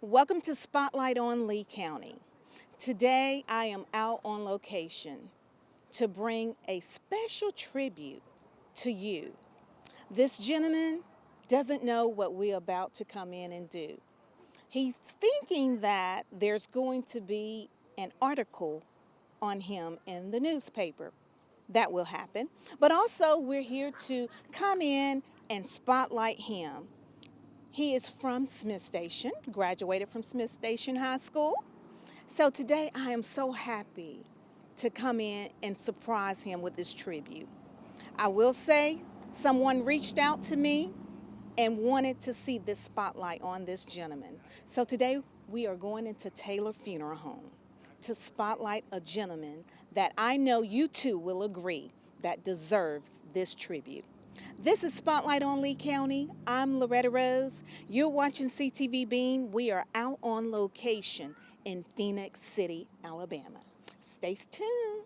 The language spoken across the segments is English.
Welcome to Spotlight on Lee County. Today I am out on location to bring a special tribute to you. This gentleman doesn't know what we're about to come in and do. He's thinking that there's going to be an article on him in the newspaper. That will happen. But also, we're here to come in and spotlight him. He is from Smith Station, graduated from Smith Station High School. So today I am so happy to come in and surprise him with this tribute. I will say someone reached out to me and wanted to see this spotlight on this gentleman. So today we are going into Taylor Funeral Home to spotlight a gentleman that I know you two will agree that deserves this tribute. This is Spotlight on Lee County. I'm Loretta Rose. You're watching CTV Beam. We are out on location in Phoenix City, Alabama. Stay tuned.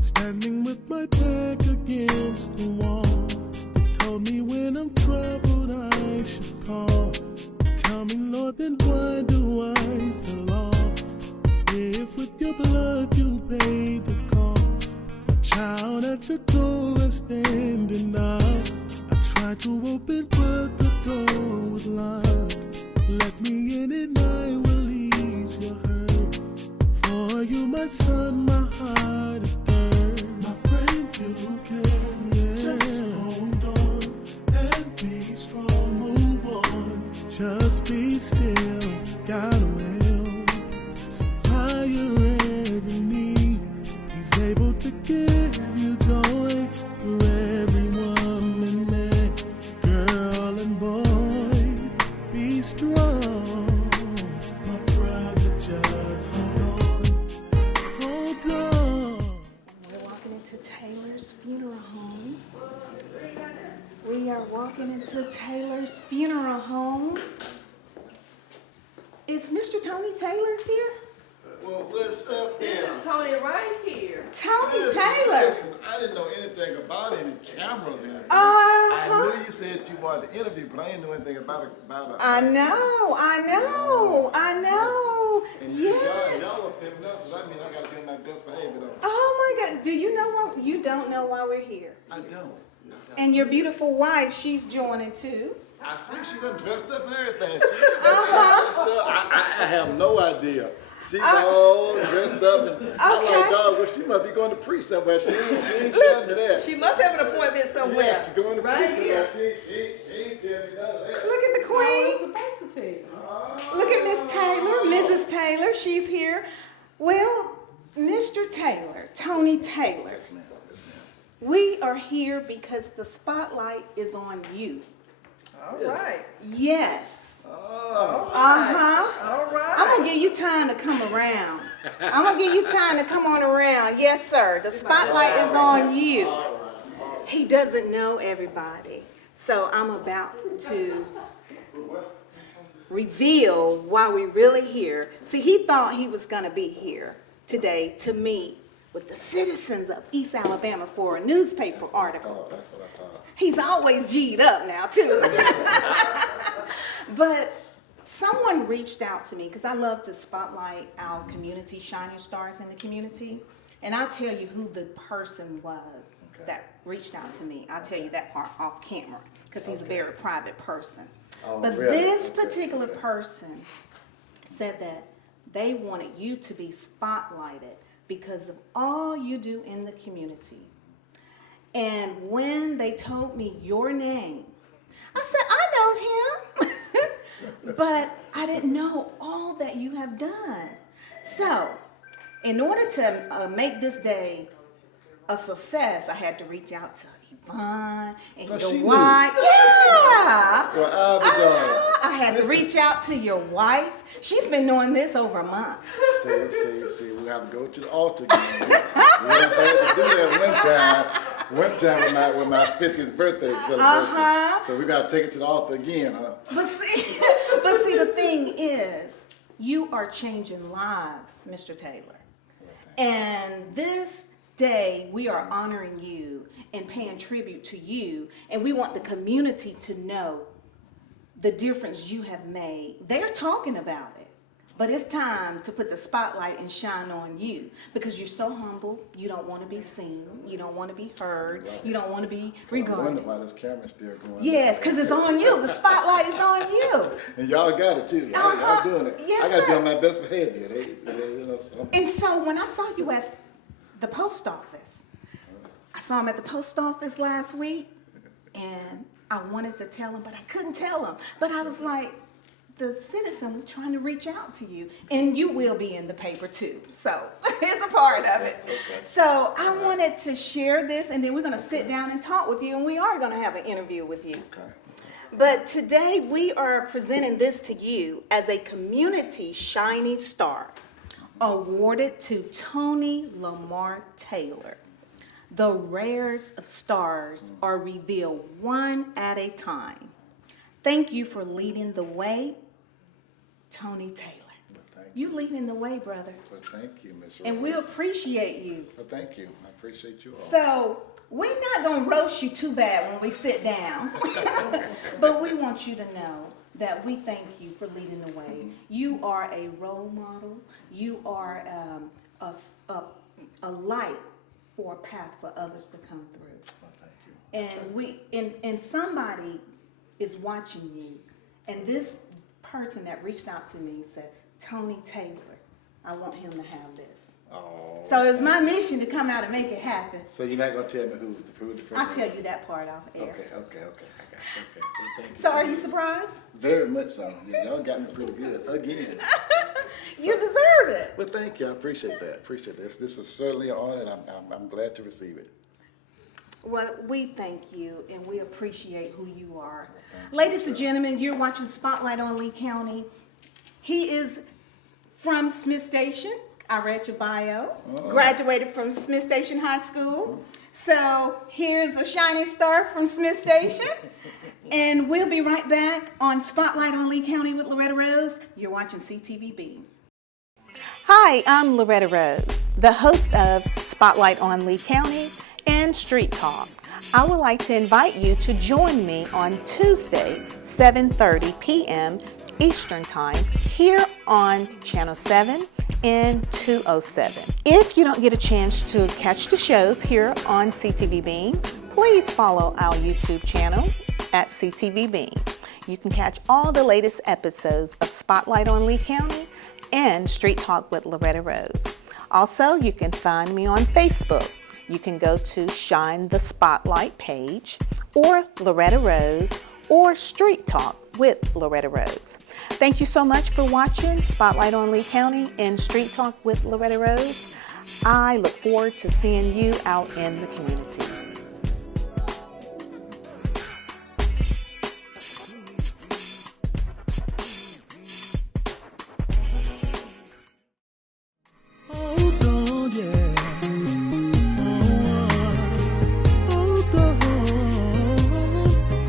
Standing with my back against the wall, you told me when I'm troubled I should call. Tell me, Lord, then why do I feel lost? If with your blood you paid the cost, a child at your door is standing out. I tried to open but the door was locked. Let me in and I will ease your hurt. For you, my son, my heart is burned. My friend, you can just hold on and be strong, move on. Just be still, God will supply your every need. He's able to give you joy for every woman, man, girl, and boy. Be strong, my brother, just hold on. Hold on. We're walking into Taylor's funeral home. We are walking into Taylor's funeral home. Is Mr. Tony Taylor here? Well, what's up there? This is Tony right here. Tony Listen, Taylor. listen, I didn't know anything about any cameras in here. I Uh-huh. knew you said you wanted to interview, but I didn't know anything about it. I know. And Yes. y'all are filming us, so that means I got to be on my best behavior, though. Oh my God. Do you know what? You don't know why we're here. I don't. And your beautiful wife, she's joining too. I see she done dressed up and everything. Uh-huh. I have no idea. She's all dressed up, and I'm Okay. like, dog, well, she must be going to preach somewhere. She ain't telling me that. She must have an appointment somewhere. Yeah, she's going to right preach here. somewhere. She ain't telling me none of that. Look at the I queen. was supposed to tell you. Look at Miss Taylor, Mrs. Taylor. She's here. Well, Mr. Taylor, Tony Taylor, Yes, ma'am. Yes, ma'am. we are here because the spotlight is on you. All right. Yes. Oh. Uh-huh. All right. I'm going to give you time to come around. I'm going to give you time to come on around. Yes, sir. The spotlight is on you. He doesn't know everybody. So I'm about to reveal why we're really here. See, he thought he was going to be here today to meet with the citizens of East Alabama for a newspaper article. That's what I thought. He's always G'd up now, too. But someone reached out to me because I love to spotlight our community, shining stars in the community. And I'll tell you who the person was that reached out to me. I'll tell you that part off camera because he's a very private person. Oh, But really? this particular person said that they wanted you to be spotlighted because of all you do in the community. And when they told me your name, I said, I know him. But I didn't know all that you have done. So, in order to make this day a success, I had to reach out to Yvonne and So your she knew. wife. Yeah. Well, I'll be darned. I had to reach out to your wife. She's been doing this over a month. See, we have to go to the altar again. We had to do that one time with my 50th birthday celebration. So we got to take it to the altar again, huh? But see, the thing is, you are changing lives, Mr. Taylor. And this day, we are honoring you and paying tribute to you. And we want the community to know the difference you have made. They're talking about it. But it's time to put the spotlight and shine on you because you're so humble. You don't want to be seen. You don't want to be heard. You don't want to be I regarded. wonder why this camera's still going. Yes, because it's on you. The spotlight is on you. And y'all got it too. Y'all doing it. Yes, I got to be sir. on my best behavior. So. And so when I saw you at the post office, I saw him at the post office last week, and I wanted to tell him, but I couldn't tell him. But I was like, the citizen trying to reach out to you, and you will be in the paper too. So it's a part of it. Okay. So I wanted to share this, and then we're going to sit down and talk with you, and we are going to have an interview with you. Okay. But today we are presenting this to you as a community shining star awarded to Tony Lamar Taylor. The rares of stars are revealed one at a time. Thank you for leading the way, Tony Taylor. Well, thank You leading the way, brother. Well, thank you, Miss And we Rose. appreciate you. Well, thank you. I appreciate you all. So we're not going to roast you too bad when we sit down. But we want you to know that we thank you for leading the way. You are a role model. You are a light for a path for others to come through. Well, thank you. And somebody is watching you. And this person that reached out to me said, Tony Taylor, I want him to have this. Oh, So it's my mission to come out and make it happen. so you're not going to tell me who's the person? I'll tell you that part off air. Okay. I got you. Okay. Well, thank you So are much. you surprised? Very much so. Yeah, y'all got me pretty good again. You deserve it. Well, thank you. I appreciate that. This is certainly an honor, and I'm glad to receive it. Well, we thank you and we appreciate who you are. Ladies and gentlemen, you're watching Spotlight on Lee County. He is from Smith Station. I read your bio. Graduated from Smith Station High School. So here's a shining star from Smith Station. And we'll be right back on Spotlight on Lee County with Loretta Rose. You're watching CTVB. Hi, I'm Loretta Rose, the host of Spotlight on Lee County and Street Talk. I would like to invite you to join me on Tuesday, 7:30 p.m. Eastern Time here on Channel 7 and 207. If you don't get a chance to catch the shows here on CTV Beam, please follow our YouTube channel at CTV Beam. You can catch all the latest episodes of Spotlight on Lee County and Street Talk with Loretta Rose. Also, you can find me on Facebook. You can go to Shine the Spotlight page or Loretta Rose or Street Talk with Loretta Rose. Thank you so much for watching Spotlight on Lee County and Street Talk with Loretta Rose. I look forward to seeing you out in the community. Hold on, yeah.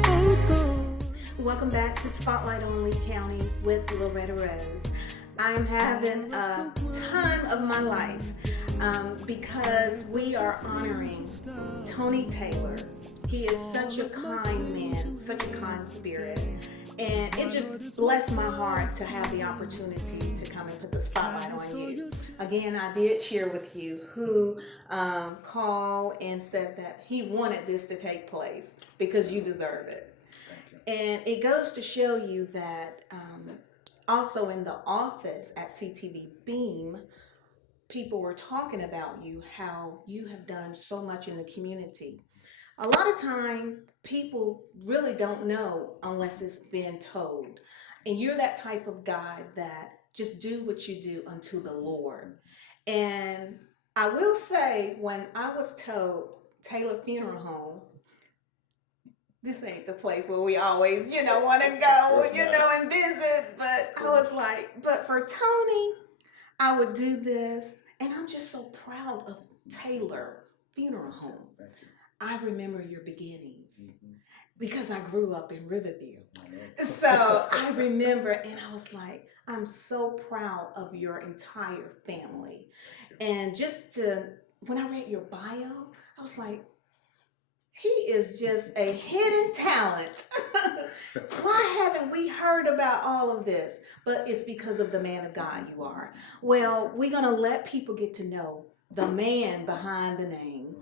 Hold on. Welcome back to Spotlight on Lee County with Loretta Rose. I'm having a time of my life because we are honoring Tony Taylor. He is such a kind man, such a kind spirit. And it just blessed my heart to have the opportunity to come and put the spotlight on you. Again, I did share with you who called and said that he wanted this to take place because you deserve it. And it goes to show you that also in the office at CTV Beam, people were talking about you, how you have done so much in the community. A lot of time people really don't know unless it's been told. And you're that type of guy that just do what you do unto the Lord. And I will say, when I was told Taylor Funeral Home, this ain't the place where we always, want to go, and visit. But I was like, but for Tony, I would do this. And I'm just so proud of Taylor Funeral Home. Thank you. I remember your beginnings Mhm. because I grew up in Riverview. So I remember, and I was like, I'm so proud of your entire family. And when I read your bio, I was like, he is just a hidden talent. Why haven't we heard about all of this? But it's because of the man of God you are. Well, we're going to let people get to know the man behind the name.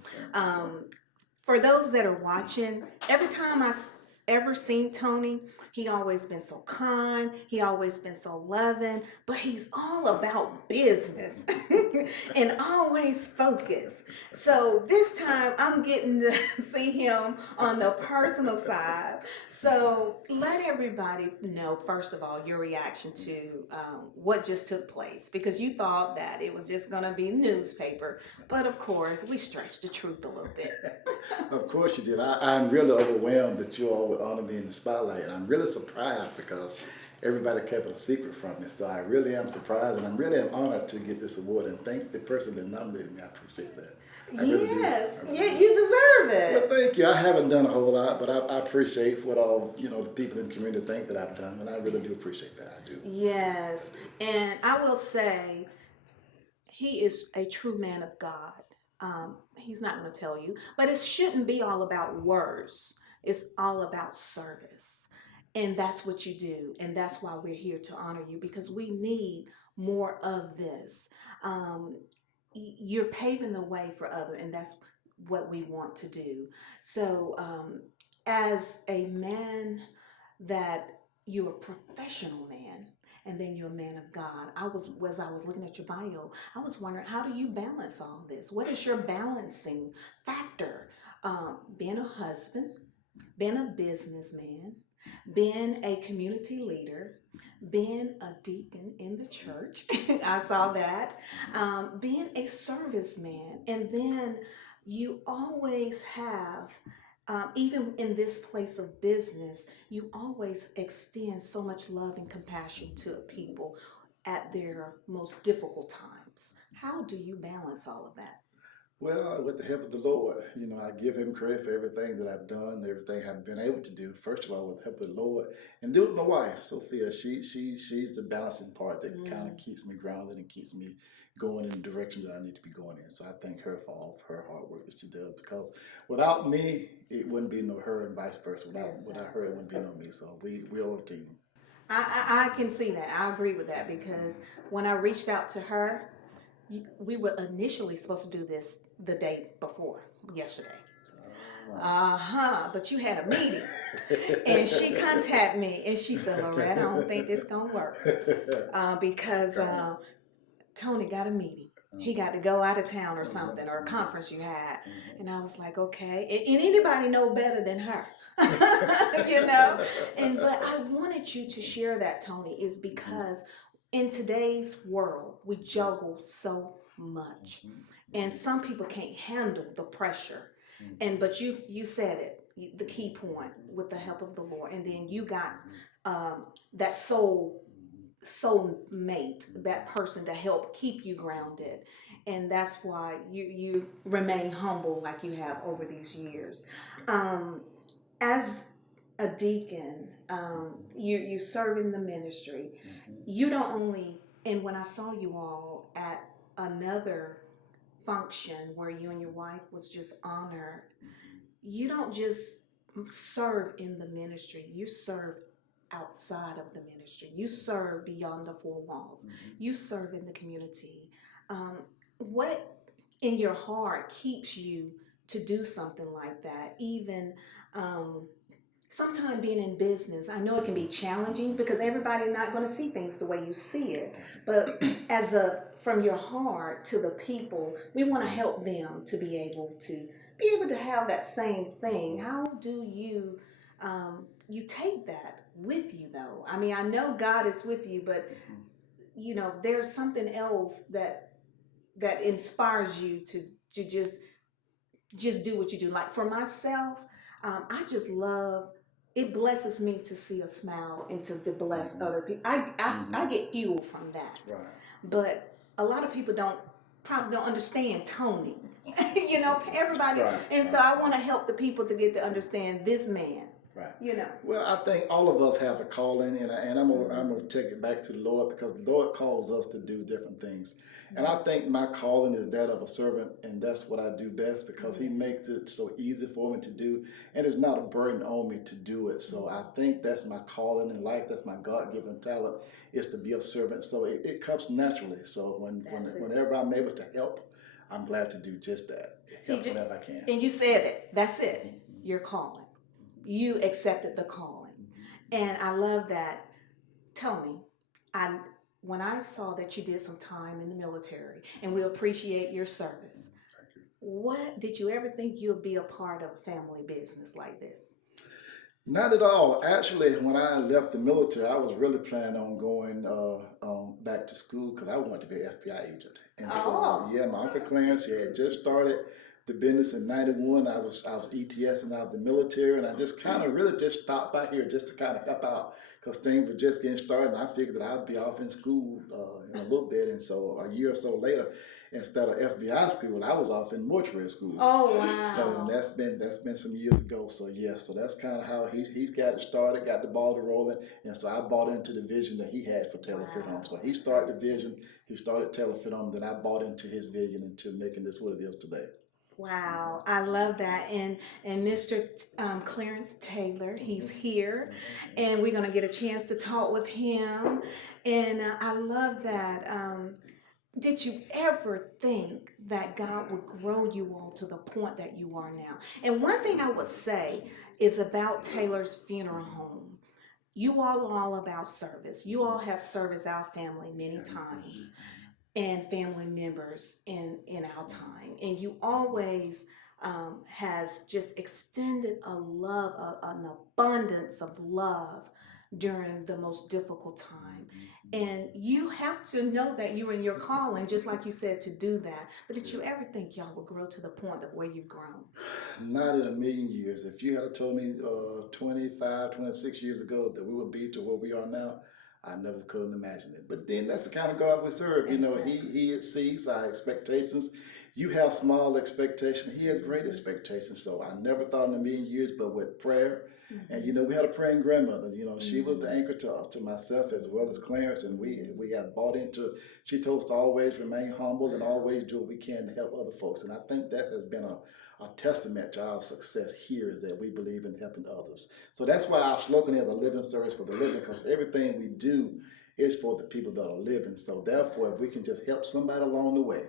For those that are watching, every time ever seen Tony, he always been so kind, he always been so loving, but he's all about business and always focused. So this time I'm getting to see him on the personal side. So let everybody know, first of all, your reaction to what just took place, because you thought that it was just going to be newspaper, but of course we stretched the truth a little bit. Of course you did. I'm really overwhelmed that you all would honor me in the spotlight. And I'm really surprised because everybody kept it a secret from me. So I really am surprised, and I'm really honored to get this award. And thank the person that nominated me. I appreciate that. I really do. Yes, I really yeah, do. you deserve it. Well, thank you. I haven't done a whole lot, but I appreciate what all the people in the community think that I've done, and I really do appreciate that. I do. Yes, and I will say, he is a true man of God. He's not going to tell you, but it shouldn't be all about words. It's all about service. And that's what you do. And that's why we're here to honor you, because we need more of this. You're paving the way for others, and that's what we want to do. So, as a man that you're a professional man, and then you're a man of God. As I was looking at your bio, I was wondering, how do you balance all this? What is your balancing factor? Being a husband, being a businessman, being a community leader, being a deacon in the church. I saw that. Being a serviceman, and then you always have, even in this place of business, you always extend so much love and compassion to people at their most difficult times. How do you balance all of that? Well, with the help of the Lord, I give him credit for everything that I've done, everything I've been able to do. First of all, with the help of the Lord, and do it with my wife, Sophia. She's the balancing part that kind of keeps me grounded and keeps me going in the direction that I need to be going in. So I thank her for all of her hard work that she does, because without me, it wouldn't be no her, and vice versa. Without her, it wouldn't be no me. So we're a team. I can see that. I agree with that, because when I reached out to her, we were initially supposed to do this the day before, yesterday. But you had a meeting. And she contacted me and she said, Loretta, I don't think this gonna work. Because Tony got a meeting. He got to go out of town or something, or a conference you had. And I was like, okay. And anybody know better than her? But I wanted you to share that, Tony, is because in today's world, we juggle so much. And some people can't handle the pressure. But you said it, the key point, with the help of the Lord. And then you got that soulmate, that person to help keep you grounded. And that's why you remain humble like you have over these years. As a deacon, you serve in the ministry. You don't only, and when I saw you all at another function where you and your wife was just honored, you don't just serve in the ministry, you serve outside of the ministry. You serve beyond the four walls. You serve in the community. What in your heart keeps you to do something like that, even sometimes being in business, I know it can be challenging because everybody's not going to see things the way you see it. But as a from your heart to the people, we want to help them to be able to have that same thing. How do you you take that with you though? I mean, I know God is with you, but you know, there's something else that inspires you to just do what you do. Like for myself, I just love. It blesses me to see a smile and to bless other people. I get fuel from that. Right. But a lot of people probably don't understand toning. You know, everybody. Right. And so I want to help the people to get to understand this man. Right. You know. Well, I think all of us have a calling, and I'm gonna take it back to the Lord because the Lord calls us to do different things. And I think my calling is that of a servant, and that's what I do best because He makes it so easy for me to do, and it's not a burden on me to do it. So I think that's my calling in life. That's my God-given talent, is to be a servant. So it comes naturally. So whenever I'm able to help, I'm glad to do just that. Help whenever I can. And you said it. That's it. Your calling. You accepted the calling. And I love that. Tell me, when I saw that you did some time in the military, and we appreciate your service, what did you ever think you'll be a part of a family business like this? Not at all. Actually, when I left the military, I was really planning on going back to school because I wanted to be an FBI agent. And so, yeah, my Uncle Clarence, he had just started the business in '91. I was ETSing out of the military, and I just kind of really just stopped by here just to kind of help out because things were just getting started, and I figured that I'd be off in school in a little bit. And so a year or so later, instead of FBI school, I was off in mortuary school. Oh wow! So that's been some years ago. So yes, so that's kind of how he got it started, got the ball rolling, and so I bought into the vision that he had for Taylor Fit Home. So he started the vision, he started Taylor Fit Home, then I bought into his vision into making this what it is today. Wow, I love that. And Mr. Clarence Taylor, he's here, and we're gonna get a chance to talk with him. And I love that. Did you ever think that God would grow you all to the point that you are now? And one thing I would say is about Taylor's Funeral Home. You all are all about service. You all have serviced our family many times and family members in our time. And you always has just extended a love, an abundance of love during the most difficult time. And you have to know that you're in your calling, just like you said, to do that. But did you ever think y'all would grow to the point of where you've grown? Not in a million years. If you had told me 25, 26 years ago that we would be to where we are now, I never could have imagined it. But then that's the kind of God we serve. You know, He exceeds our expectations. You have small expectations. He has great expectations. So I never thought in a million years, but with prayer. And you know, we had a praying grandmother. You know, she was the anchor to myself as well as Clarence, and we have bought into. She told us to always remain humble and always do what we can to help other folks. And I think that has been a testament to our success here, is that we believe in helping others. So that's why our slogan is a living service for the living, because everything we do is for the people that are living. So therefore, if we can just help somebody along the way,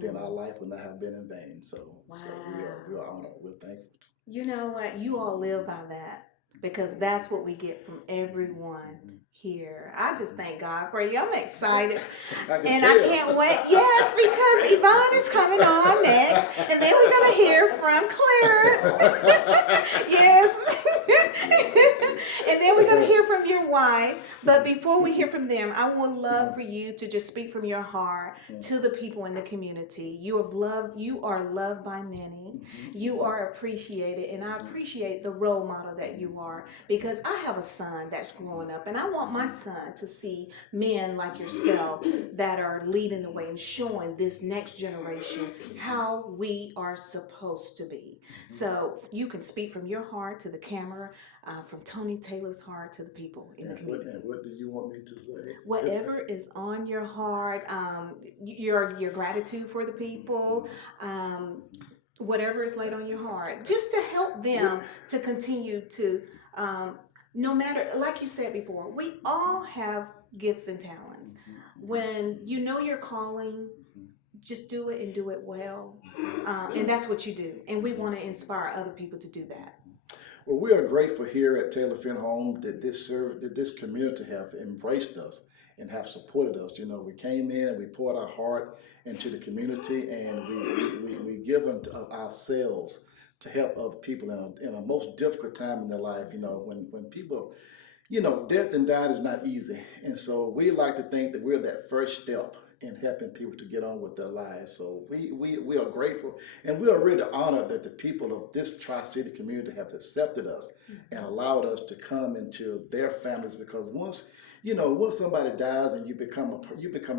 then our life would not have been in vain. So we are honored. We're thankful. You know what? You all live by that, because that's what we get from everyone here. I just thank God for you. I'm excited. I can't wait. Yes, because Yvonne is coming on next. And then we're going to hear from Clarence. Yes. And then we're going to hear from your wife. But before we hear from them, I would love for you to just speak from your heart to the people in the community. You are loved by many. You are appreciated. And I appreciate the role model that you are, because I have a son that's growing up, and I want my son to see men like yourself that are leading the way and showing this next generation how we are supposed to be. So you can speak from your heart to the camera, from Tony Taylor's heart to the people in the community. What do you want me to say? Whatever is on your heart, your gratitude for the people, whatever is laid on your heart, just to help them to continue to, no matter, like you said before, we all have gifts and talents. When you know your calling, just do it and do it well. And that's what you do. And we want to inspire other people to do that. Well, we are grateful here at Taylor Funeral Home that this community have embraced us and have supported us. You know, we came in and we poured our heart into the community, and we give them ourselves to help other people in a most difficult time in their life. You know, when people, you know, death and dying is not easy. And so we like to think that we're that first step in helping people to get on with their lives. So we are grateful, and we are really honored that the people of this Tri-City community have accepted us and allowed us to come into their families, because once somebody dies and you become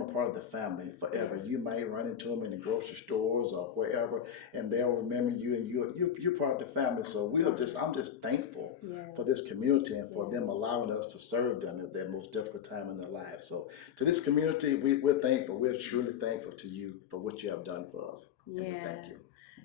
a part of the family forever. You may run into them in the grocery stores or wherever, and they'll remember you, and you're part of the family. So I'm just thankful for this community and for them allowing us to serve them at their most difficult time in their lives. So to this community, we're thankful. We're truly thankful to you for what you have done for us. And we thank you.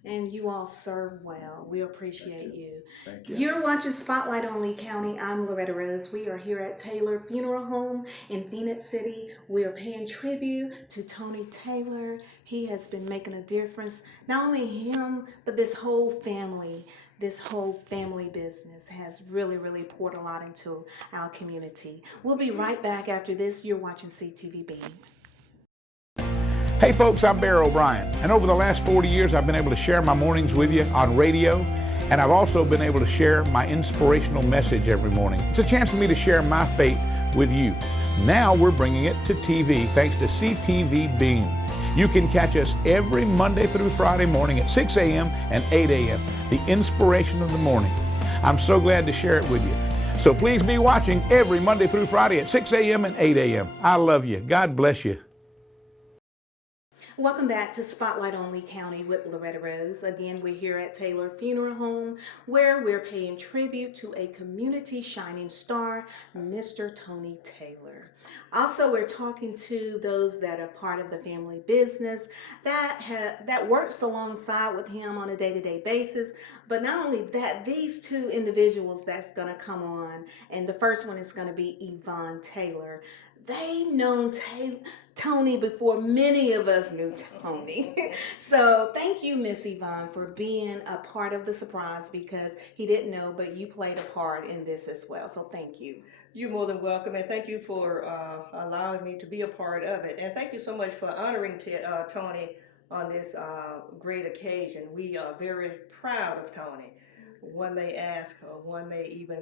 And you all serve well. We appreciate you. Thank you. You're watching Spotlight on Lee County. I'm Loretta Rose. We are here at Taylor Funeral Home in Phoenix City. We are paying tribute to Tony Taylor. He has been making a difference. Not only him, but this whole family. This whole family business has really, really poured a lot into our community. We'll be right back after this. You're watching CTVB. Hey folks, I'm Bear O'Brien, and over the last 40 years I've been able to share my mornings with you on radio, and I've also been able to share my inspirational message every morning. It's a chance for me to share my faith with you. Now we're bringing it to TV thanks to CTV Beam. You can catch us every Monday through Friday morning at 6 a.m. and 8 a.m., the inspiration of the morning. I'm so glad to share it with you. So please be watching every Monday through Friday at 6 a.m. and 8 a.m. I love you. God bless you. Welcome back to Spotlight on Lee County with Loretta Rose. Again, we're here at Taylor Funeral Home, where we're paying tribute to a community shining star, Mr. Tony Taylor. Also, we're talking to those that are part of the family business that works alongside with him on a day-to-day basis. But not only that, these two individuals that's going to come on, and the first one is going to be Yvonne Taylor. They've known Tony before many of us knew Tony. So thank you, Miss Yvonne, for being a part of the surprise, because he didn't know, but you played a part in this as well. So thank you. You're more than welcome, and thank you for allowing me to be a part of it. And thank you so much for honoring Tony on this great occasion. We are very proud of Tony. One may ask, or one may even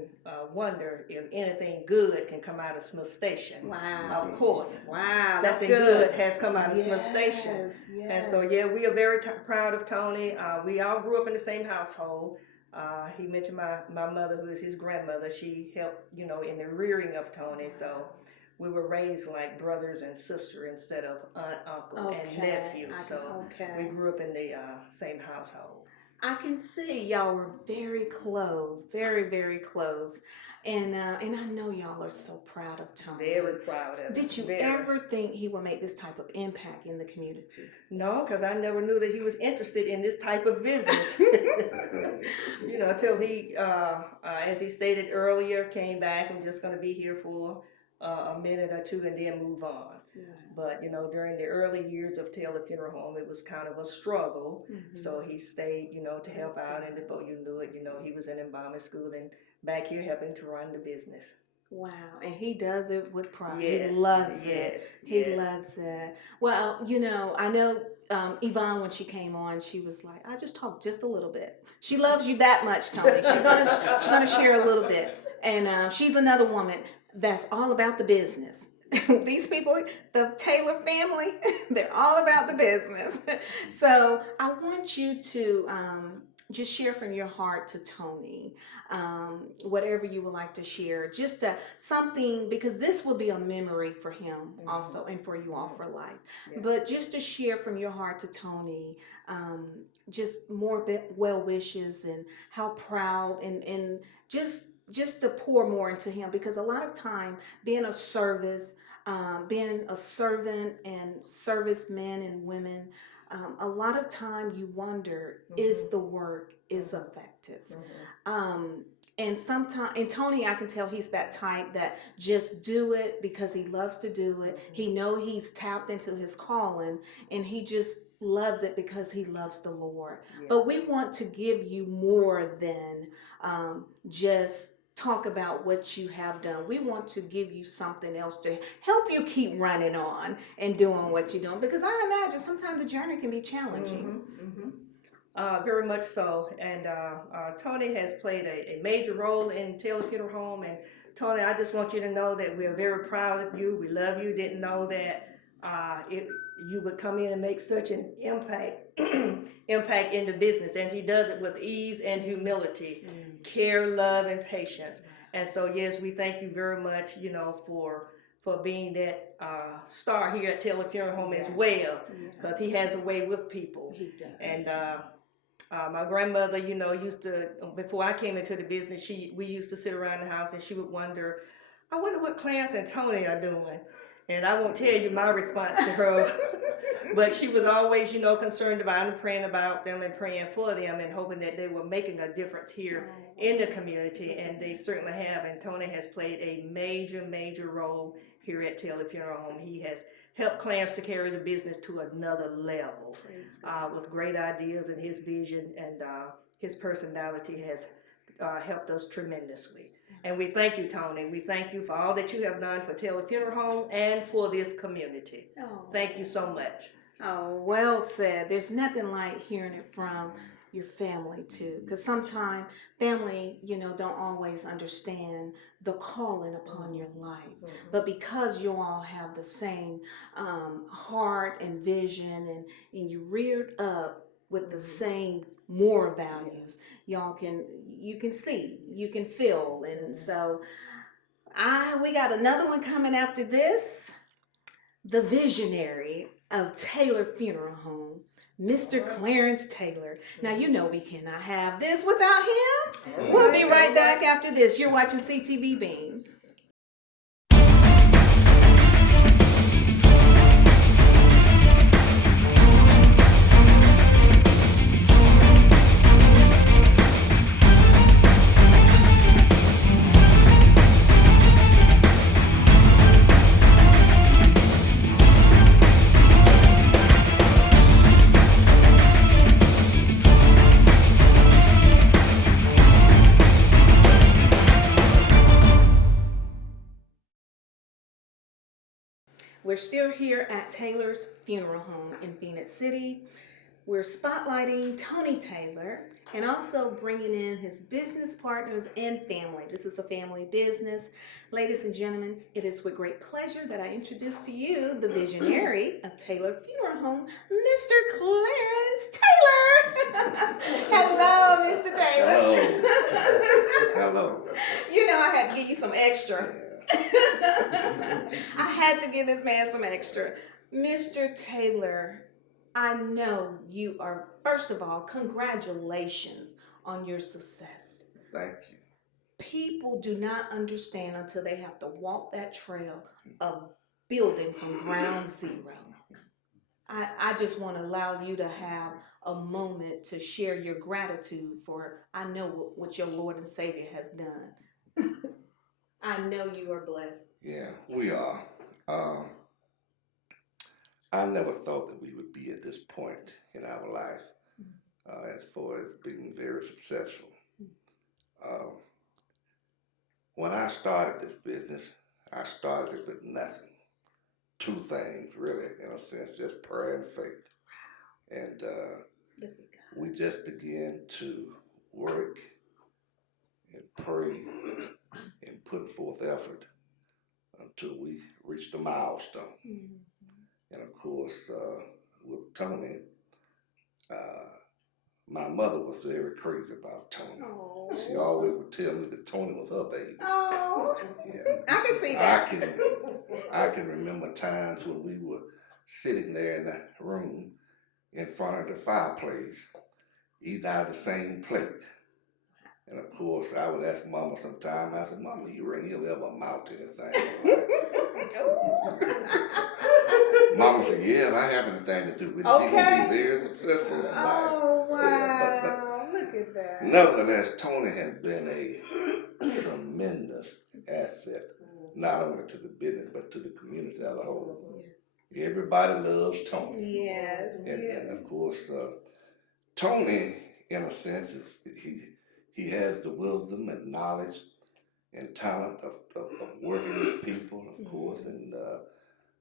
wonder if anything good can come out of Smith Station. Wow. Of course. Wow. Something good has come out of Yes, Smith Station. yes. And so, yeah, we are very proud of Tony. We all grew up in the same household. He mentioned my mother, who is his grandmother. She helped, in the rearing of Tony. So we were raised like brothers and sisters instead of aunt, uncle, and nephew. So we grew up in the same household. I can see y'all were very close, very, very close. And I know y'all are so proud of Tony. Very proud of him. Did you ever think he would make this type of impact in the community? No, because I never knew that he was interested in this type of business. Until he, as he stated earlier, came back. I'm just going to be here for a minute or two and then move on. Yeah. But, during the early years of Taylor Funeral Home, it was kind of a struggle. Mm-hmm. So he stayed, to help out. And before you knew it, he was in embalming school and back here helping to run the business. Wow. And he does it with pride. Yes. He loves it. He loves it. Well, I know Yvonne, when she came on, she was like, I just talked just a little bit. She loves you that much, Tony. She's gonna share a little bit. And she's another woman that's all about the business. These people, the Taylor family, they're all about the business. So I want you to just share from your heart to Tony, whatever you would like to share, just something, because this will be a memory for him also, and for you all for life. Yeah. But just to share from your heart to Tony, just more well wishes and how proud and just to pour more into him, because a lot of time being a servant and servicemen and women, a lot of time you wonder, is the work is effective? And sometimes, and Tony, I can tell he's that type that just do it because he loves to do it. He know he's tapped into his calling, and he just loves it because he loves the Lord. Yeah. But we want to give you more than just talk about what you have done. We want to give you something else to help you keep running on and doing what you're doing, because I imagine sometimes the journey can be challenging. Very much so. And Tony has played a major role in Taylor Funeral Home. And Tony, I just want you to know that we're very proud of you. We love you. Didn't know that you would come in and make such an impact in the business. And he does it with ease and humility, care, love, and patience. And so, yes, we thank you very much, for being that star here at Taylor Funeral Home as well, because he has a way with people. He does. And my grandmother, used to, before I came into the business, we used to sit around the house and she would wonder, I wonder what Clarence and Tony are doing. And I won't tell you my response to her, but she was always, concerned about and praying about them and praying for them and hoping that they were making a difference here in the community. And they certainly have. And Tony has played a major, major role here at Taylor Funeral Home. He has helped Clarence to carry the business to another level with great ideas, and his vision and his personality has helped us tremendously. And we thank you, Tony. We thank you for all that you have done for Taylor Funeral Home and for this community. Thank you so much. Oh, well said. There's nothing like hearing it from your family too, because sometimes family, don't always understand the calling upon your life. But because you all have the same heart and vision, and you reared up with the same moral values, you can see, you can feel. And so we got another one coming after this. The visionary of Taylor Funeral Home, Mr. Clarence Taylor. Now, we cannot have this without him. We'll be right back after this. You're watching CTV Bean. We're still here at Taylor's Funeral Home in Phoenix City. We're spotlighting Tony Taylor and also bringing in his business partners and family. This is a family business. Ladies and gentlemen, it is with great pleasure that I introduce to you the visionary of Taylor Funeral Home, Mr. Clarence Taylor. Hello, Mr. Taylor. Hello. I had to give you some extra. I had to give this man some extra. Mr. Taylor, I know you are, first of all, congratulations on your success. Thank you. People do not understand until they have to walk that trail of building from ground zero. I just want to allow you to have a moment to share your gratitude for, I know what your Lord and Savior has done. I know you are blessed. Yeah, we are. I never thought that we would be at this point in our life as far as being very successful. When I started this business, I started it with nothing. Two things, really, in a sense, just prayer and faith. And we just began to work and pray and put forth effort until we reached a milestone. And of course, with Tony, my mother was very crazy about Tony. Oh. She always would tell me that Tony was her baby. Oh, Yeah. I can see that. I can remember times when we were sitting there in the room in front of the fireplace, eating out of the same plate. And of course, I would ask Mama sometime, I said, Mama, you reckon he'll ever amount to anything? Mama said, yeah, if I have anything to do with it, he will be very successful in life. Oh, wow. Yeah, look at that. Nevertheless, Tony has been a tremendous asset not only to the business, but to the community as a whole. Yes. Everybody loves Tony. Yes. And of course, Tony, in a sense, he has the wisdom and knowledge and talent of working with people, of course, and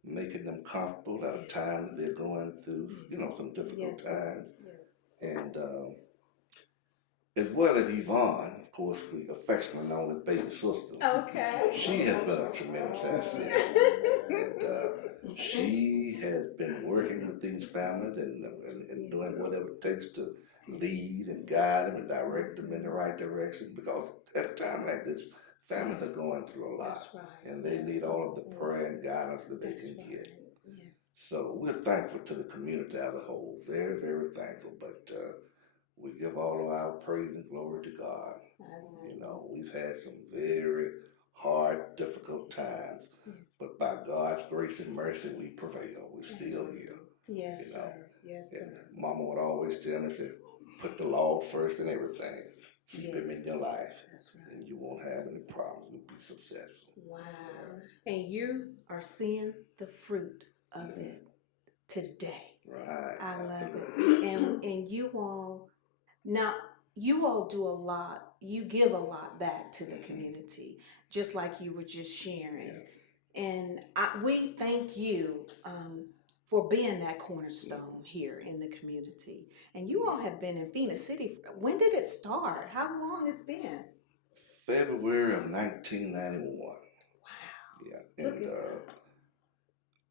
making them comfortable at a time that they're going through, some difficult times. And as well as Yvonne, of course, we affectionately known as baby sister. Okay. She has been a tremendous asset. And she has been working with these families and doing whatever it takes to lead and guide them and direct them in the right direction, because at a time like this, families are going through a lot. That's right. And they need all of the prayer and guidance that they can get. Yes. So we're thankful to the community as a whole, very, very thankful. But we give all of our praise and glory to God. We've had some very hard, difficult times, but by God's grace and mercy, we prevail. We're still here. Yes, sir. Yes, sir. And Mama would always tell me, say, put the Lord first in everything. Keep Him in your life. That's right. And you won't have any problems. You'll be successful. Wow. And you are seeing the fruit of it today. Right. I love it. And you all, now, you all do a lot. You give a lot back to the community, just like you were just sharing. Yeah. And we thank you for being that cornerstone here in the community. And you all have been in Phoenix City. When did it start? How long it's been? February of 1991. Wow. Yeah. And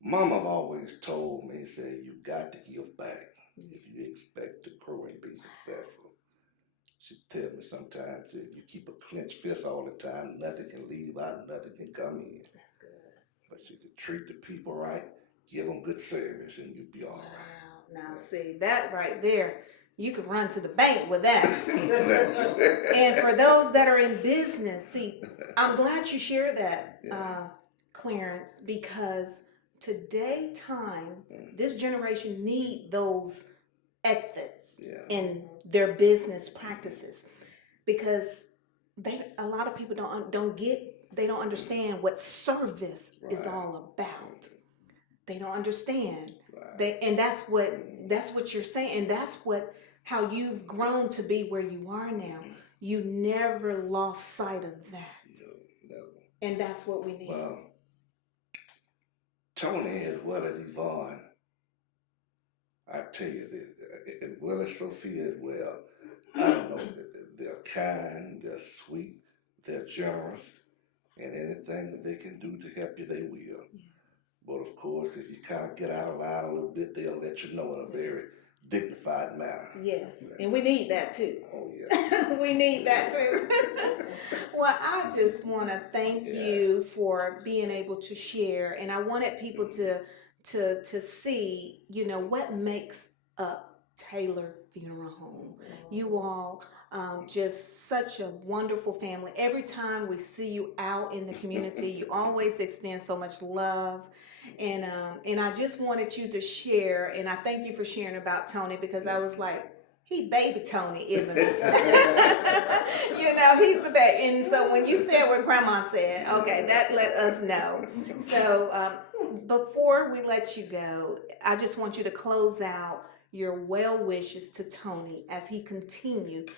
Mama always told me, said, you got to give back if you expect to grow and be successful. She'd tell me sometimes, if you keep a clenched fist all the time, nothing can leave out, nothing can come in. That's good. But she said, treat the people right, give them good service, and you'll be all right. Wow. Now, see, that right there, you could run to the bank with that. And for those that are in business, see, I'm glad you shared that, Clarence, because today this generation need those ethics in their business practices, because a lot of people don't understand what service is all about. They don't understand. And that's what you're saying, and that's how you've grown to be where you are now. You never lost sight of that. No. And that's what we need. Well, Tony, as well as Yvonne, I tell you, as well as Sophia as well, I know that they're kind, they're sweet, they're generous, and anything that they can do to help you, they will. Yes. But of course, if you kind of get out of line a little bit, they'll let you know in a very dignified manner. Yes, and we need that too. Oh, yeah. We need that too. Well, I just want to thank you for being able to share, and I wanted people to see, what makes up Taylor Funeral Home. You all, just such a wonderful family. Every time we see you out in the community, you always extend so much love. And I just wanted you to share, and I thank you for sharing about Tony, because I was like, he baby Tony, isn't he? He's the baby. And so when you said what Grandma said, okay, that let us know. So before we let you go, I just want you to close out your well wishes to Tony as he continues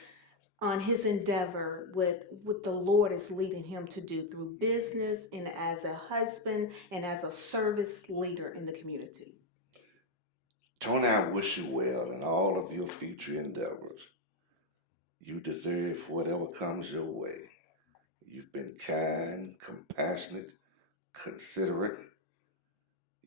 on his endeavor with the Lord is leading him to do through business and as a husband and as a service leader in the community. Tony, I wish you well in all of your future endeavors. You deserve whatever comes your way. You've been kind, compassionate, considerate.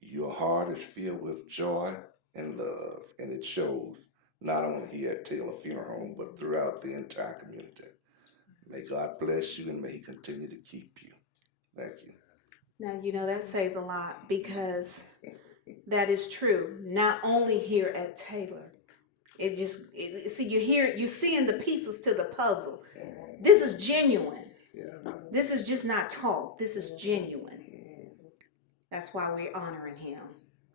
Your heart is filled with joy and love, and it shows not only here at Taylor Funeral Home, but throughout the entire community. May God bless you, and may He continue to keep you. Thank you. Now, that says a lot, because that is true. Not only here at Taylor. You seeing the pieces to the puzzle. This is genuine. This is just not talk. This is genuine. That's why we're honoring him,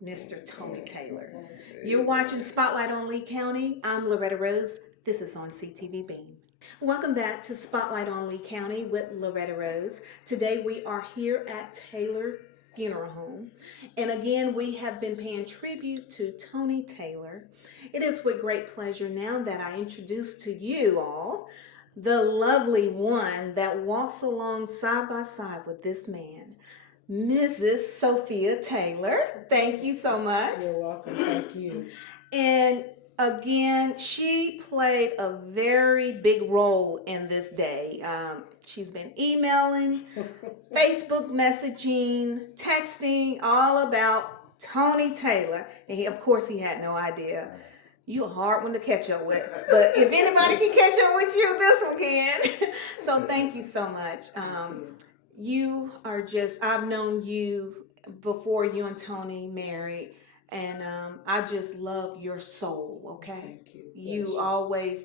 Mr. Tony Taylor. You're watching Spotlight on Lee County. I'm Loretta Rose. This is on CTV Beam. Welcome back to Spotlight on Lee County with Loretta Rose. Today we are here at Taylor Funeral Home. And again, we have been paying tribute to Tony Taylor. It is with great pleasure now that I introduce to you all the lovely one that walks along side by side with this man, Mrs. Sophia Taylor. Thank you so much. You're welcome. Thank you. And again, she played a very big role in this day. She's been emailing, Facebook messaging, texting, all about Tony Taylor. And he, of course, he had no idea. You a hard one to catch up with. But if anybody can catch up with you, this one can. So thank you so much. You are just, I've known you before you and Tony married. And I just love your soul, okay? Thank you. You always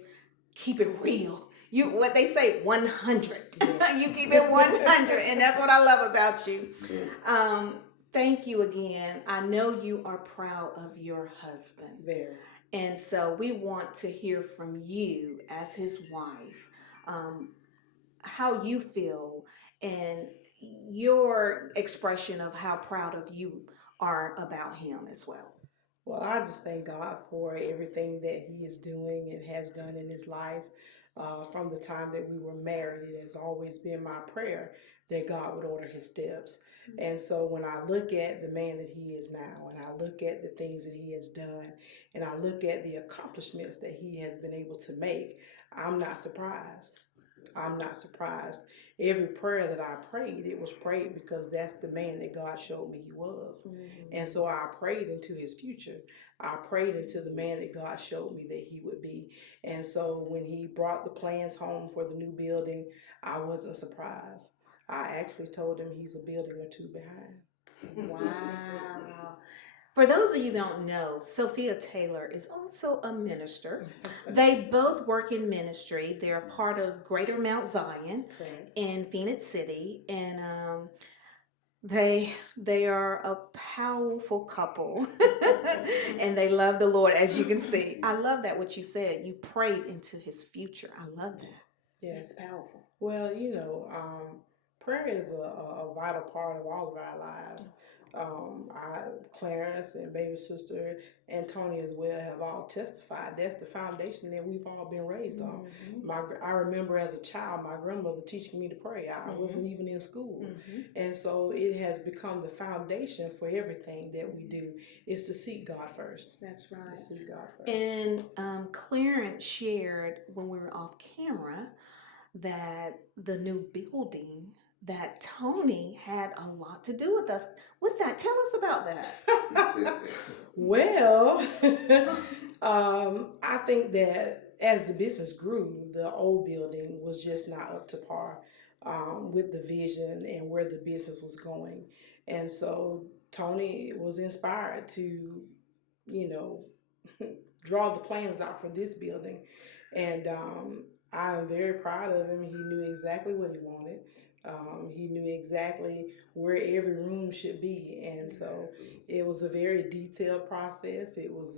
keep it real. You, what they say, 100. Yes. You keep it 100, and that's what I love about you. Thank you again. I know you are proud of your husband. Very. And so we want to hear from you as his wife, how you feel and your expression of how proud of you are about him as well. Well, I just thank God for everything that He is doing and has done in His life. From the time that we were married, it has always been my prayer that God would order His steps. And so when I look at the man that He is now, and I look at the things that He has done, and I look at the accomplishments that He has been able to make, I'm not surprised. I'm not surprised. Every prayer that I prayed, it was prayed because that's the man that God showed me he was. Mm-hmm. And so I prayed into his future. I prayed into the man that God showed me that he would be. And so when he brought the plans home for the new building, I wasn't surprised. I actually told him he's a building or two behind. Wow. For those of you who don't know, Sophia Taylor is also a minister. They both work in ministry. They're part of Greater Mount Zion Correct. in Phoenix City, and they are a powerful couple, and they love the Lord, as you can see. I love that what you said. You prayed into his future. I love that. Yes. It's powerful. Well, prayer is a vital part of all of our lives. Clarence and baby sister and Tony as well have all testified. That's the foundation that we've all been raised on. I remember as a child, my grandmother teaching me to pray. I wasn't even in school. And so it has become the foundation for everything that we do is to seek God first. That's right. To seek God first. And Clarence shared when we were off camera that the new building, that Tony had a lot to do with us. With that, tell us about that. Well, I think that as the business grew, the old building was just not up to par with the vision and where the business was going. And so Tony was inspired to, draw the plans out for this building. And I'm very proud of him. He knew exactly what he wanted. He knew exactly where every room should be, and so it was a very detailed process. It was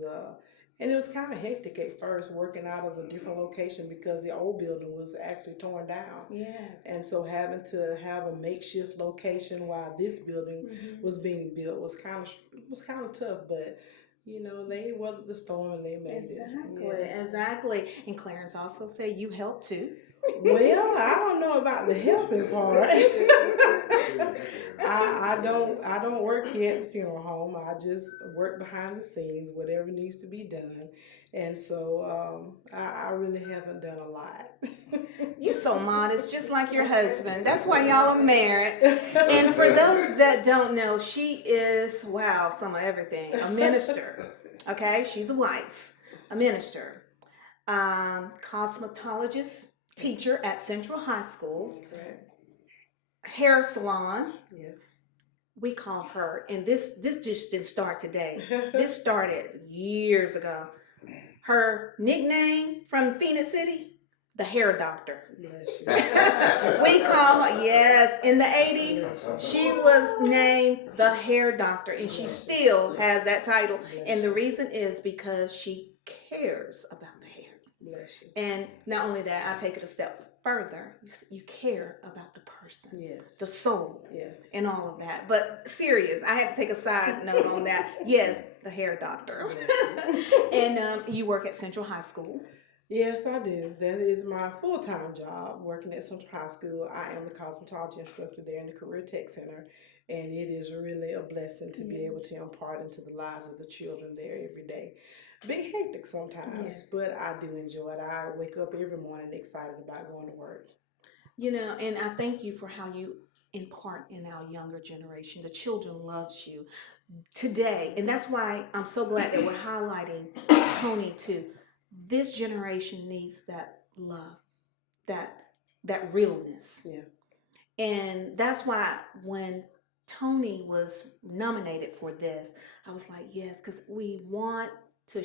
kind of hectic at first, working out of a different location because the old building was actually torn down. Yes. And so having to have a makeshift location while this building was being built was kind of tough, but. They weathered the storm and they made it. Exactly. And Clarence also said you helped too. Well, I don't know about the helping part. I don't work here at the funeral home. I just work behind the scenes, whatever needs to be done. And so I really haven't done a lot. You're so modest, just like your husband. That's why y'all are married. And for those that don't know, she is, some of everything. A minister. Okay? She's a wife. A minister. Cosmetologist, teacher at Central High School. Correct. Hair salon. Yes. We call her, and this just didn't start today. This started years ago. Her nickname from Phoenix City, the hair doctor. Yes. We call her, yes, in the 80s, she was named the hair doctor, and she still has that title. And the reason is because she cares about the hair. Bless you. And not only that, I take it a step further. You care about the person, Yes. the soul, Yes. and all of that. But serious, I had to take a side note on that. Yes, the hair doctor. And you work at Central High School. Yes, I do. That is my full-time job, working at Central High School. I am the cosmetology instructor there in the Career Tech Center, and it is really a blessing to be able to impart into the lives of the children there every day. Bit hectic sometimes, Yes. but I do enjoy it. I wake up every morning excited about going to work. You know, and I thank you for how you impart in our younger generation. The children loves you today, and that's why I'm so glad that we're highlighting Tony too. This generation needs that love, that realness. Yeah. And that's why when Tony was nominated for this, I was like, yes, because we want to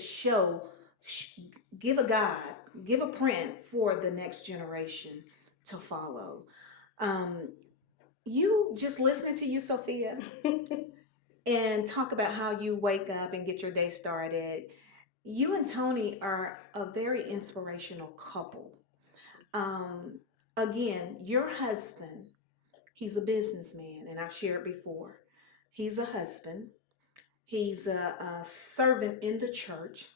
give a guide, give a print for the next generation to follow. You just listening to you, Sophia, and talk about how you wake up and get your day started. You and Tony are a very inspirational couple. Again, your husband, he's a businessman, and I've shared before. He's a husband. He's a servant in the church,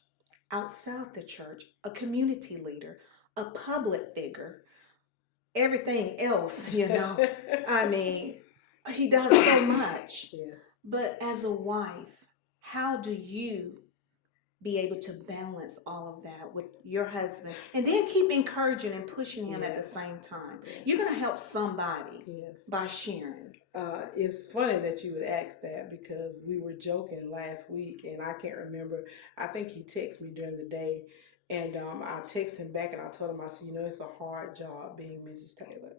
outside the church, a community leader, a public figure, everything else, I mean, he does so much. Yes. But as a wife, how do you be able to balance all of that with your husband and then keep encouraging and pushing him at the same time? You're going to help somebody by sharing. It's funny that you would ask that because we were joking last week, and I can't remember. I think he texted me during the day, and I texted him back, and I told him, I said, it's a hard job being Mrs. Taylor.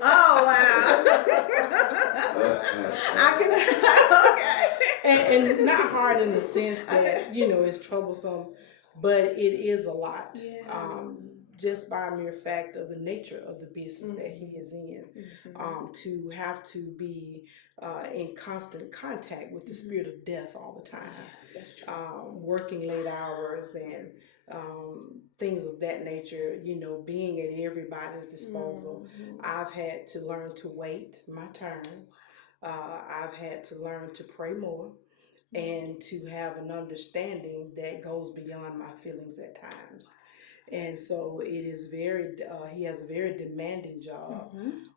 Oh, wow. I can okay. And not hard in the sense that, it's troublesome, but it is a lot. Yeah. Just by mere fact of the nature of the business that he is in, to have to be in constant contact with the spirit of death all the time, yes, that's true. Working late hours and things of that nature, being at everybody's disposal. I've had to learn to wait my turn. I've had to learn to pray more and to have an understanding that goes beyond my feelings at times. And so it is he has a very demanding job.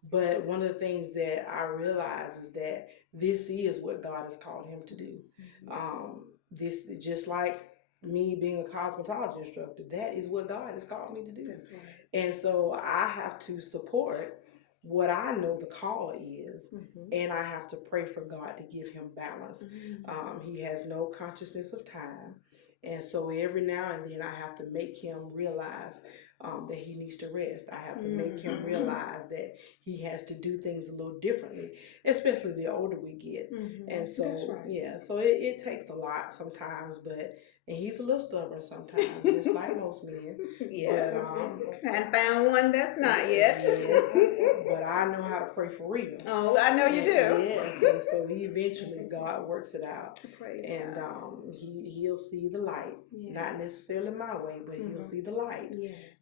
But one of the things that I realize is that this is what God has called him to do. This, just like me being a cosmetology instructor, that is what God has called me to do. That's right. And so I have to support what I know the call is, and I have to pray for God to give him balance. He has no consciousness of time. And so every now and then I have to make him realize that he needs to rest. I have to make him realize that he has to do things a little differently, especially the older we get. And so, that's right. So it takes a lot sometimes, and he's a little stubborn sometimes, just like most men. Yeah. But, I found one that's not yet. Yes, but I know how to pray for real. Oh, I know you do. Yes, and so eventually God works it out. Praise and God. He'll see the light, not necessarily my way, but he'll see the light,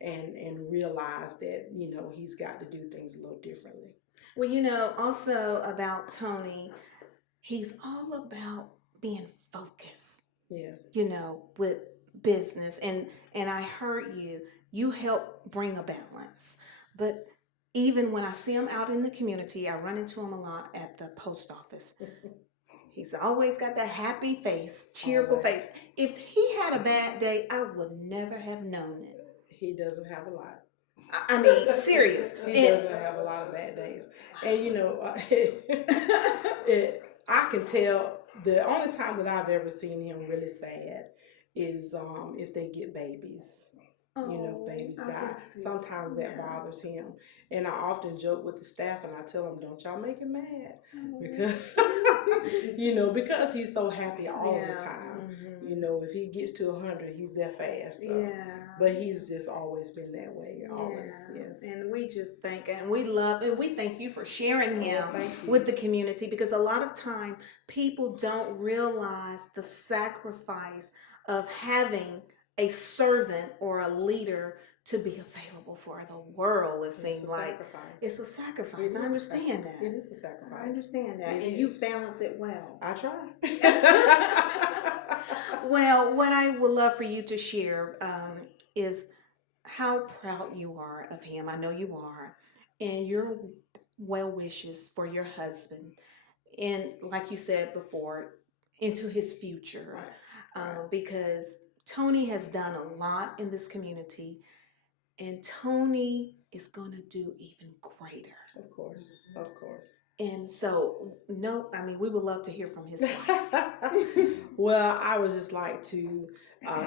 and realize that he's got to do things a little differently. Well, also about Tony, he's all about being focused. Yeah. With business, and I heard you help bring a balance. But even when I see him out in the community, I run into him a lot at the post office. He's always got that happy face, cheerful face. If he had a bad day, I would never have known it. He doesn't have a lot. I mean, serious. He doesn't have a lot of bad days. And I can tell the only time that I've ever seen him really sad is if they get babies. If babies die. Sometimes that bothers him. And I often joke with the staff and I tell them, don't y'all make him mad. Because, because he's so happy all the time. If he gets to 100, he's that fast. But he's just always been that way. Always, yes. And we just thank and we love and we thank you for sharing him with the community, because a lot of time people don't realize the sacrifice of having a servant or a leader to be available for the world. It seems like sacrifice. it's a sacrifice. It is I a understand sacrifice. that. It is a sacrifice. I understand that, It and you is. balance it well. I try. Well, what I would love for you to share is how proud you are of him. I know you are, and your well wishes for your husband, and like you said before, into his future, because Tony has done a lot in this community, and Tony is going to do even greater. Of course, of course. And so, no, I mean, we would love to hear from his wife. Well, I would just like to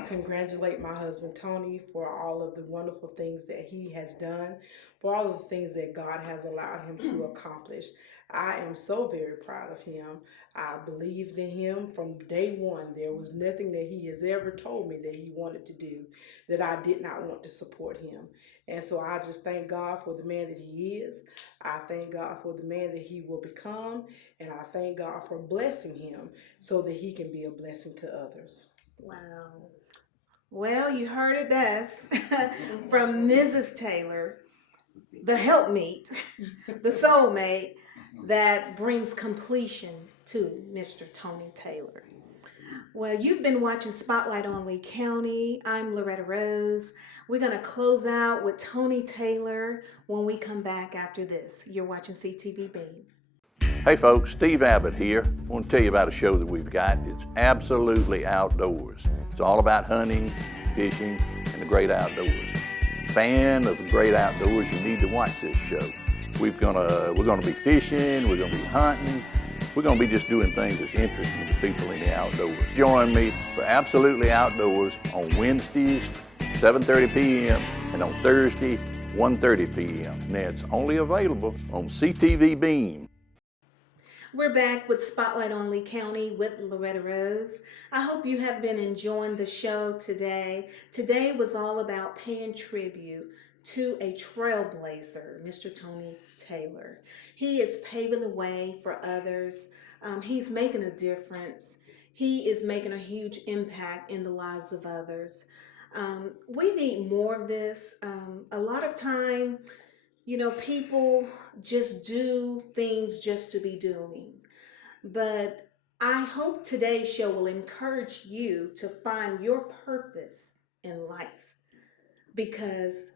congratulate my husband Tony for all of the wonderful things that he has done, for all of the things that God has allowed him to accomplish. I am so very proud of him. I believed in him from day one. There was nothing that he has ever told me that he wanted to do that I did not want to support him. And so I just thank God for the man that he is. I thank God for the man that he will become. And I thank God for blessing him so that he can be a blessing to others. Wow. Well, you heard it best from Mrs. Taylor, the helpmeet, the soulmate that brings completion to Mr. Tony Taylor. Well, you've been watching Spotlight on Lee County. I'm Loretta Rose. We're going to close out with Tony Taylor when we come back after this. You're watching CTVB. Hey folks, Steve Abbott here. I want to tell you about a show that we've got. It's absolutely outdoors. It's all about hunting, fishing, and the great outdoors. Fan of the great outdoors, you need to watch this show. We're gonna be fishing, we're gonna be hunting, we're gonna be just doing things that's interesting to people in the outdoors. Join me for Absolutely Outdoors on Wednesdays, 7:30 p.m. and on Thursday, 1:30 p.m. And it's only available on CTV Beam. We're back with Spotlight on Lee County with Loretta Rose. I hope you have been enjoying the show today. Today was all about paying tribute to a trailblazer, Mr. Tony Taylor. He is paving the way for others. He's making a difference. He is making a huge impact in the lives of others. We need more of this. A lot of time, people just do things just to be doing. But I hope today's show will encourage you to find your purpose in life, because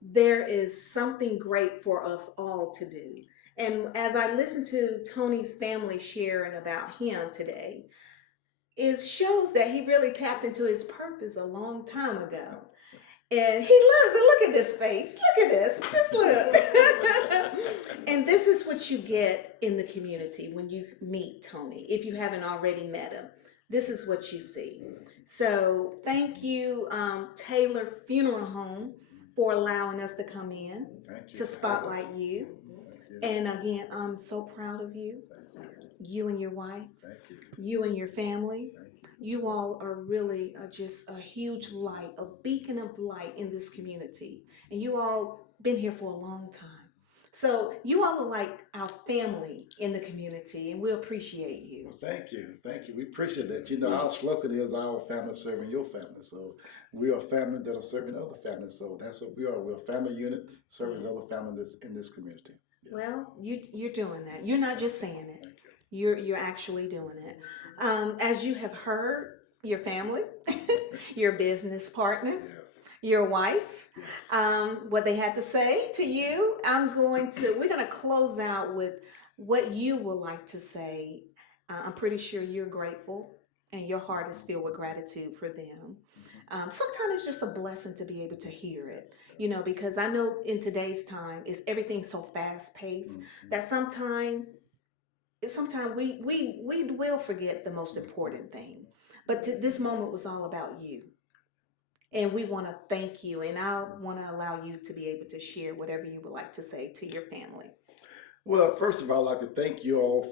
there is something great for us all to do. And as I listen to Tony's family sharing about him today, it shows that he really tapped into his purpose a long time ago. And he loves it. Look at this face. Look at this. Just look. And this is what you get in the community when you meet Tony. If you haven't already met him, this is what you see. So thank you, Taylor Funeral Home, for allowing us to come in to spotlight you. And again, I'm so proud of you. You and your wife. You and your family. You all are really just a huge light, a beacon of light in this community. And you all been here for a long time. So you all are like our family in the community, and we appreciate you. Well, thank you. Thank you. We appreciate that. Our slogan is our family serving your family. So we are a family that are serving other families. So that's what we are. We're a family unit serving other families in this community. Yes. Well, you're doing that. You're not just saying it. Thank you. You're actually doing it. As you have heard, your family, your business partners, your wife, what they had to say to you. We're going to close out with what you would like to say. I'm pretty sure you're grateful and your heart is filled with gratitude for them. Sometimes it's just a blessing to be able to hear it, because I know in today's time everything's so fast paced that sometimes we will forget the most important thing. But this moment was all about you. And we want to thank you. And I want to allow you to be able to share whatever you would like to say to your family. Well, first of all, I'd like to thank you all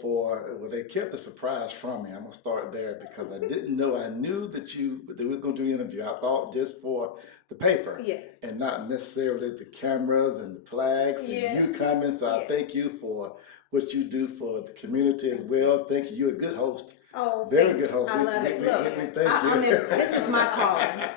they kept the surprise from me. I'm going to start there because I didn't know. I knew that we were going to do an interview. I thought just for the paper. Yes. And not necessarily the cameras and the flags and you coming. So I thank you for what you do for the community as well. Thank you. You're a good host. Oh, Very good host. I love it. Look, we thank you. this is my calling.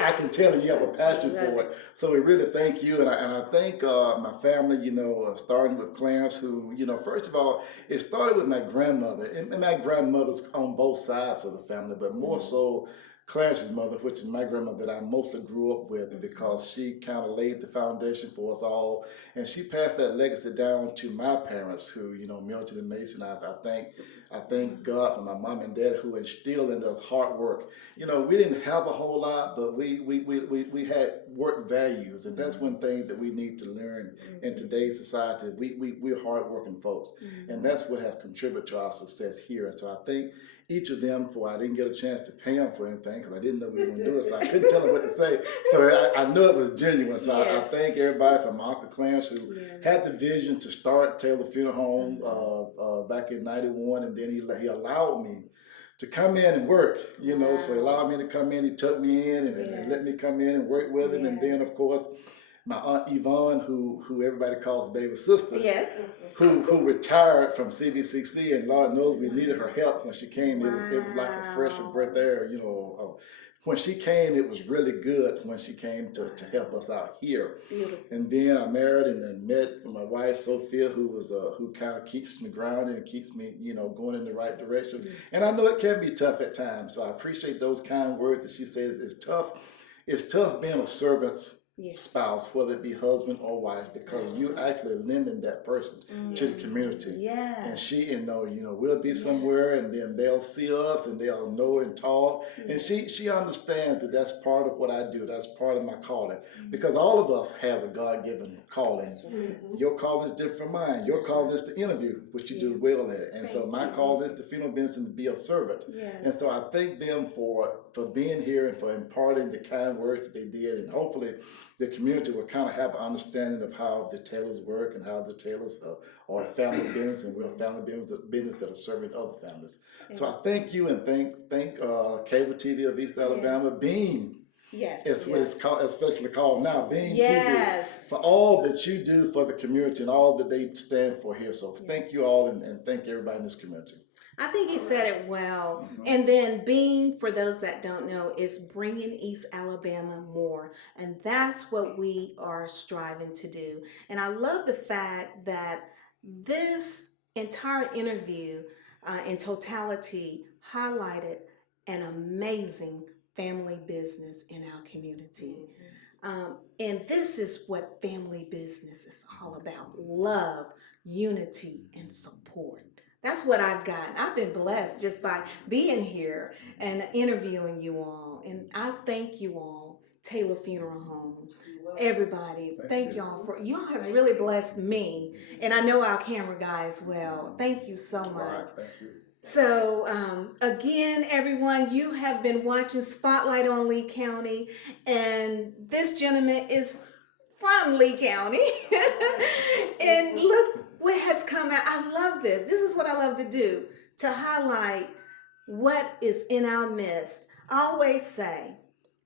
I can tell you have a passion Love for it. it. So we really thank you, and I thank my family. Starting with Clarence, who first of all, it started with my grandmother, and my grandmother's on both sides of the family, but more so Clarence's mother, which is my grandmother that I mostly grew up with, because she kind of laid the foundation for us all, and she passed that legacy down to my parents, who Milton and Mason. I thank God for my mom and dad who instilled in us hard work. We didn't have a whole lot, but we had work values, and that's one thing that we need to learn in today's society. We're hardworking folks, and that's what has contributed to our success here. And so I thank each of them I didn't get a chance to pay them for anything because I didn't know we were going to do it, so I couldn't tell them what to say. So I knew it was genuine. So I thank everybody from my Uncle Clarence who had the vision to start Taylor Funeral Home back in '91, and then he allowed me to come in and work, so he allowed me to come in, he took me in and let me come in and work with him. And then of course, my Aunt Yvonne, who everybody calls Baby's sister, who retired from CBCC, and Lord knows we needed her help when she came. It was like a fresh breath air, when she came, it was really good when she came to help us out here. Beautiful. And then I married and met my wife Sophia, who kind of keeps me grounded and keeps me, going in the right direction. And I know it can be tough at times, so I appreciate those kind words that she says. It's tough. It's tough being a servant's spouse, whether it be husband or wife, because you're actually lending that person to the community. And she, we'll be somewhere, and then they'll see us, and they'll know and talk. And she understands that that's part of what I do. That's part of my calling, because all of us has a God-given calling. Your calling is different from mine. Your calling is to interview, which you do well at. And so my calling is to funeral business and to be a servant. And so I thank them for being here and for imparting the kind words that they did, and hopefully the community will kind of have an understanding of how the Taylors work and how the Taylors are a family business, and we're a family business that are serving other families. So I thank you, and thank Cable TV of East Alabama, Beam. It's what it's called, especially called now, Beam TV, for all that you do for the community and all that they stand for here. So thank you all, and thank everybody in this community. I think he said it well. And then Beam, for those that don't know, is bringing East Alabama more. And that's what we are striving to do. And I love the fact that this entire interview in totality highlighted an amazing family business in our community. And this is what family business is all about: love, unity, and support. That's what I've gotten. I've been blessed just by being here and interviewing you all. And I thank you all, Taylor Funeral Home, everybody. Thank y'all have really blessed me. And I know our camera guy as well. Thank you so much. Thank you. So again, everyone, you have been watching Spotlight on Lee County, and this gentleman is from Lee County. And look what has come out. I love this. This is what I love to do, to highlight what is in our midst. I always say,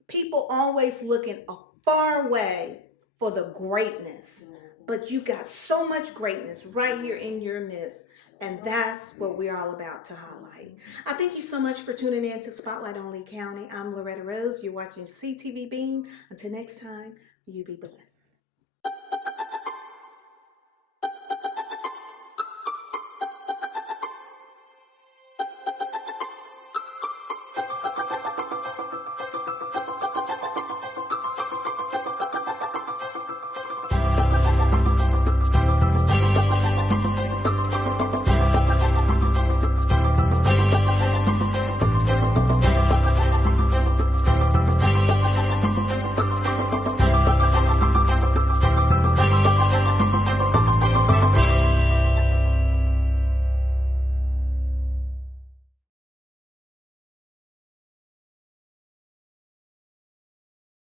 people always looking far away for the greatness, but you got so much greatness right here in your midst. And that's what we're all about to highlight. I thank you so much for tuning in to Spotlight on Lee County. I'm Loretta Rose. You're watching CTV Beam. Until next time, you be blessed.